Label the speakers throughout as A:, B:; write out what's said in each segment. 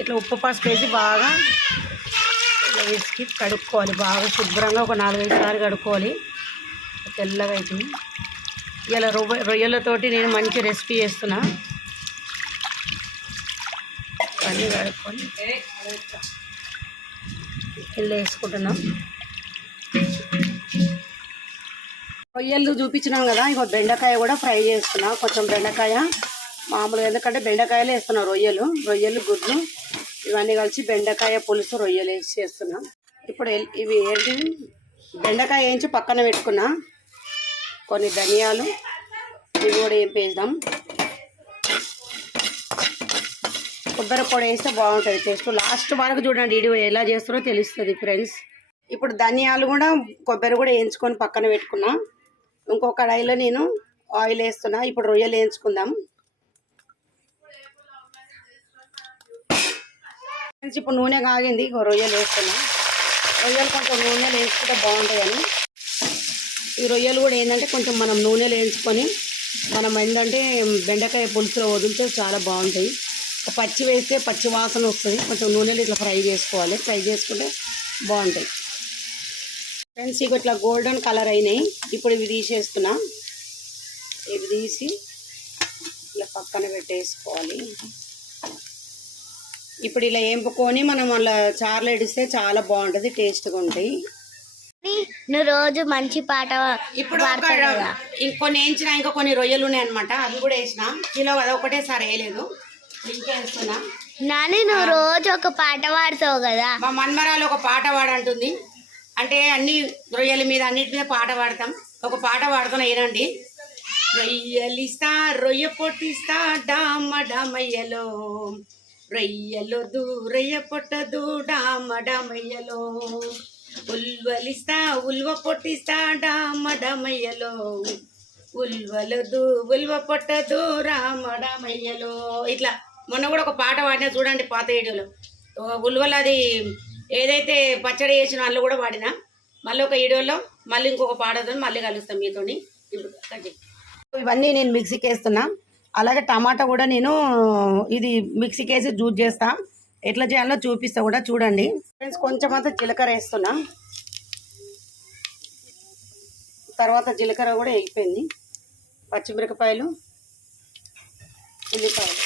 A: ఇట్లా ఉప్పు పసుపు వేసి బాగా ఇట్లా విసికి కడుక్కోవాలి. బాగా శుభ్రంగా ఒక నాలుగైదు సార్లు కడుక్కోవాలి. తెల్లగా అవుతుంది ఇలా రొయ్య రొయ్యలతోటి నేను మంచి రెసిపీ చేస్తున్నా. అన్నీ కడుక్కొని ఇల్లు వేసుకుంటున్నాం. రొయ్యలు చూపించినాం కదా ఇంకో బెండకాయ కూడా ఫ్రై చేస్తున్నా. కొంచెం బెండకాయ మామూలుగా ఎందుకంటే బెండకాయలు వేస్తున్నాం రొయ్యలు. రొయ్యలు గుడ్లు. ఇవన్నీ కలిసి బెండకాయ పులుసు రొయ్యలు వేసి చేస్తున్నాం. ఇప్పుడు ఇవి ఏంటి? బెండకాయ వేయించి పక్కన పెట్టుకున్నా. కొన్ని ధనియాలు ఇవి కూడా వేపేద్దాం. కొబ్బరి పొడి వేస్తే బాగుంటుంది టేస్ట్. లాస్ట్ వరకు చూడండి వీడియో ఎలా చేస్తారో తెలుస్తుంది ఫ్రెండ్స్. ఇప్పుడు ధనియాలు కూడా కొబ్బరి కూడా వేయించుకొని పక్కన పెట్టుకున్నా. ఇంకో కడాయిలో నేను ఆయిల్ వేస్తున్నా. ఇప్పుడు రొయ్యలు వేయించుకుందాం. మిర్చి ఇప్పుడు నూనె కాగింది. రొయ్యలు వేస్తున్నా. రొయ్యలు కొంచెం నూనెలు వేసుకుంటే బాగుంటాయని. ఈ రొయ్యలు కూడా ఏంటంటే కొంచెం మనం నూనెలు వేయించుకొని మనం ఏంటంటే బెండకాయ పులుసులో వదిలితే చాలా బాగుంటాయి. పచ్చి వేస్తే పచ్చి వాసన వస్తుంది. కొంచెం నూనెలు ఇట్లా ఫ్రై చేసుకోవాలి. ఫ్రై చేసుకుంటే బాగుంటాయి. ఫ్రెండ్స్ ఇక ఇట్లా గోల్డెన్ కలర్ అయినాయి. ఇప్పుడు ఇవి తీసేస్తున్నా. ఇవి తీసి ఇట్లా పక్కన పెట్టేసుకోవాలి. ఇప్పుడు ఇలా ఏంపుకొని మనం అలా చారులు ఎడిస్తే చాలా బాగుంటుంది టేస్ట్గా ఉంటాయి.
B: నువ్వు రోజు మంచి పాట
A: ఇప్పుడు ఇంకొన్ని వేయించిన ఇంకా కొన్ని రొయ్యలు ఉన్నాయి అనమాట అవి కూడా వేసిన. కిలో కదా ఒకటేసారి వేయలేదు. ఇంకా వేస్తున్నా.
B: నాని నువ్వు రోజు ఒక పాట పాడతావు కదా.
A: మా మన్మరాలు ఒక పాట పాడంటుంది. అంటే అన్ని రొయ్యల మీద అన్నిటి మీద పాట పాడతాం. ఒక పాట పాడుతున్నా ఏనండి రొయ్యలిస్తా రొయ్య పొట్టిస్తా డామ డామయ్యలో. రయ్యలో దూరయ్య పొట్ట దూడా మడమయ్యలో. ఉల్వలిస్తా ఉల్వ పొట్టిస్తా డామడమయ్యలో. ఉల్వలదు ఉల్వ పొట్టదు రామడమయ్యలో ఇట్లా మొన్న కూడా ఒక పాట పాడినా చూడండి పాత వీడియోలో. అది ఏదైతే పచ్చడి చేసిన వాళ్ళు కూడా వాడినా మళ్ళీ ఒక వీడియోలో మళ్ళీ ఇంకొక పాడతో మళ్ళీ కలుస్తాం మీతోని. ఇప్పుడు ఇవన్నీ నేను మిక్సీకి వేస్తున్నా. అలాగే టమాటా కూడా నేను ఇది మిక్సీకి వేసి జ్యూస్ చేస్తా. ఎట్లా చేయాలో చూపిస్తా కూడా చూడండి. ఫ్రెండ్స్ కొంచెం అంతా జీలకర్ర వేస్తున్నా. తర్వాత జీలకర్ర కూడా వెళ్ళిపోయింది పచ్చిమిరపకాయలు ఉల్లిపాయలు.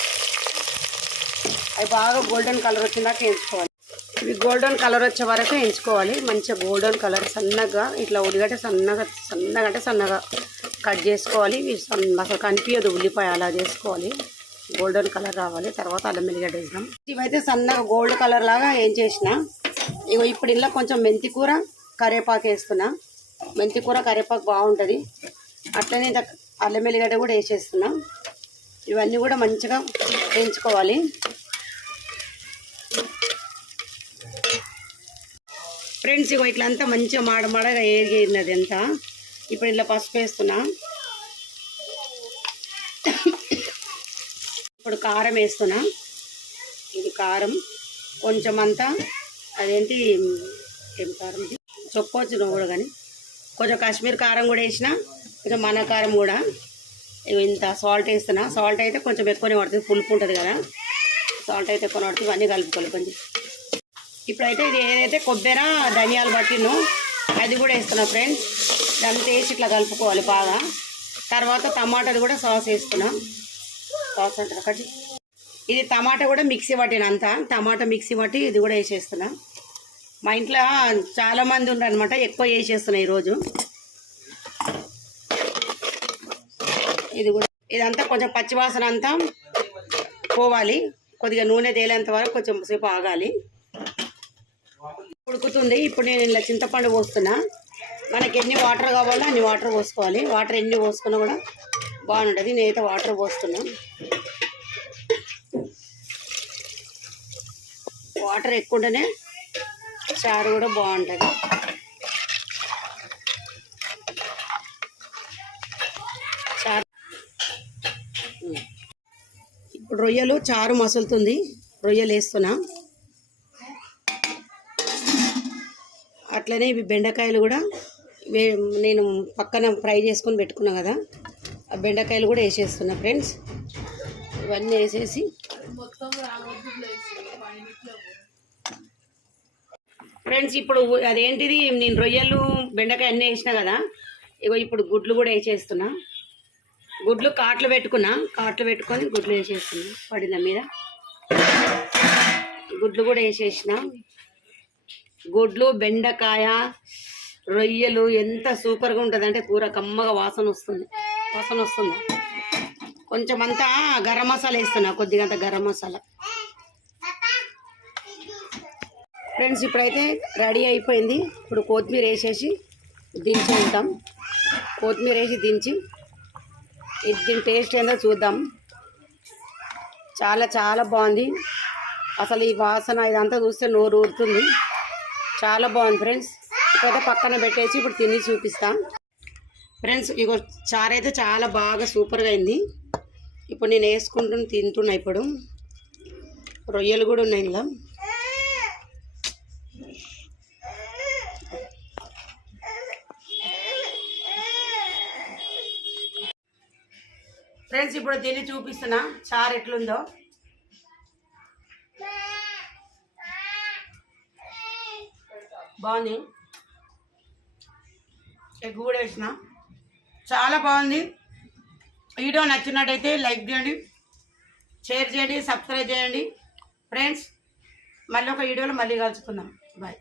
A: అవి బాగా గోల్డెన్ కలర్ వచ్చిందాక వేయించుకోవాలి. ఇవి గోల్డెన్ కలర్ వచ్చే వరకు వేయించుకోవాలి. మంచిగా గోల్డెన్ కలర్ సన్నగా ఇట్లా ఉడిగట్టే సన్నగా సన్నగా అంటే సన్నగా. కట్ చేసుకోవాలి. అసలు కనిపించదు ఉల్లిపాయ అలా చేసుకోవాలి. గోల్డెన్ కలర్ రావాలి. తర్వాత అల్లం వెల్లిగడ్డ వేసినాం. ఇవైతే సన్నగా గోల్డ్ కలర్ లాగా ఏం చేసిన ఇగో ఇప్పుడు ఇలా కొంచెం మెంతి కూర కరివేపాకు వేస్తున్నా. మెంతి కూర కరివేపాకు బాగుంటుంది. అట్లనే అల్లం వెల్లిగడ్డ కూడా వేసేస్తున్నా. ఇవన్నీ కూడా మంచిగా వేయించుకోవాలి. ఫ్రెండ్స్ ఇగో ఇట్లంతా మంచిగా మాడమాడగా ఏరిగినది అంతా. ఇప్పుడు ఇలా పసుపు వేస్తున్నా. ఇప్పుడు కారం వేస్తున్నా. ఇది కారం. కొంచెం అంతా అదేంటి ఏం కారం ఇది? నువ్వు కూడా కానీ. కొంచెం కాశ్మీర్ కారం కూడా వేసిన కొంచెం మన కారం కూడా. ఇవి ఇంత సాల్ట్ వేస్తున్నా. సాల్ట్ అయితే కొంచెం ఎక్కువనే పడుతుంది. పులుపు ఉంటుంది కదా. సాల్ట్ అయితే ఎక్కువ పడుతుంది. ఇవన్నీ కలుపుకోవాలి కొంచెం. ఇప్పుడైతే ఇది ఏదైతే కొబ్బరి ధనియాలు పట్టినో అది కూడా వేస్తున్నా ఫ్రెండ్స్. దాన్ని వేసి ఇట్లా కలుపుకోవాలి బాగా. తర్వాత టమాటాలు కూడా సాస్ వేసుకున్నాం. సాస్ అంటారు ఒకటి ఇది టమాటా కూడా మిక్సీ పట్టిన అంతా. టమాటా మిక్సీ పట్టి ఇది కూడా వేసేస్తున్నాం. మా ఇంట్లో చాలామంది ఉన్నారు అనమాట ఎక్కువ వేసేస్తున్నాయి ఈరోజు. ఇది కూడా ఇదంతా కొంచెం పచ్చివాసన అంతా పోవాలి. కొద్దిగా నూనె తేలేంత వరకు కొంచెం సేపు ఆగాలి. ఉడుకుతుంది. ఇప్పుడు నేను ఇలా చింతపండు పోస్తున్నా. మనకి ఎన్ని వాటర్ కావాలో అన్ని వాటర్ పోసుకోవాలి. వాటర్ ఎన్ని పోసుకున్నా కూడా బాగుంటుంది. నేనైతే వాటర్ పోస్తున్నా. వాటర్ ఎక్కువ ఉంటేనే చారు కూడా బాగుంటుంది. చారు ఇప్పుడు రొయ్యలు చారు మసులుతుంది. రొయ్యలు వేస్తున్నా. అట్లనే ఇవి బెండకాయలు కూడా నేను పక్కన ఫ్రై చేసుకొని పెట్టుకున్నా కదా ఆ బెండకాయలు కూడా వేసేస్తున్నా ఫ్రెండ్స్. ఇవన్నీ వేసేసి ఫ్రెండ్స్ ఇప్పుడు అదేంటిది నేను రొయ్యలు బెండకాయ అన్నీ వేసిన కదా ఇగో ఇప్పుడు గుడ్లు కూడా వేసేస్తున్నా. గుడ్లు కాట్లు పెట్టుకున్నా కాట్లు పెట్టుకొని గుడ్లు వేసేస్తున్నా. పడిన మీద? గుడ్లు కూడా వేసేసిన. గుడ్లు బెండకాయ రొయ్యలు ఎంత సూపర్గా ఉంటుంది అంటే కూర కమ్మగా వాసన వస్తుంది. వాసన వస్తుంది. కొంచెం అంతా గరం మసాలా వేస్తున్నా కొద్దిగా అంత గరం మసాలా. ఫ్రెండ్స్ ఇప్పుడైతే రెడీ అయిపోయింది. ఇప్పుడు కొత్తిమీర వేసేసి దించి ఉంటాం కొత్తిమీర వేసి దించి ఇది దీని టేస్ట్ ఏందో చూద్దాం. చాలా చాలా బాగుంది. అసలు ఈ వాసన ఇదంతా చూస్తే నోరు ఊరుతుంది. చాలా బాగుంది ఫ్రెండ్స్. ఇప్పుడైతే పక్కన పెట్టేసి ఇప్పుడు తిని చూపిస్తా. ఫ్రెండ్స్ ఇగో చారు అయితే చాలా బాగా సూపర్గా అయింది. ఇప్పుడు నేను వేసుకుంటుని తింటున్నా ఇప్పుడు. రొయ్యలు కూడా ఉన్నాయి ఇలా ఫ్రెండ్స్ ఇప్పుడు తిని చూపిస్తున్నా చారు ఎట్లుందో. బాగుంది. ఎగ్ కూడా వేసిన. చాలా బాగుంది. వీడియో నచ్చినట్టయితే లైక్ చేయండి షేర్ చేయండి సబ్స్క్రైబ్ చేయండి. ఫ్రెండ్స్ మళ్ళీ ఒక వీడియోలో మళ్ళీ కలుసుకుందాం. బాయ్.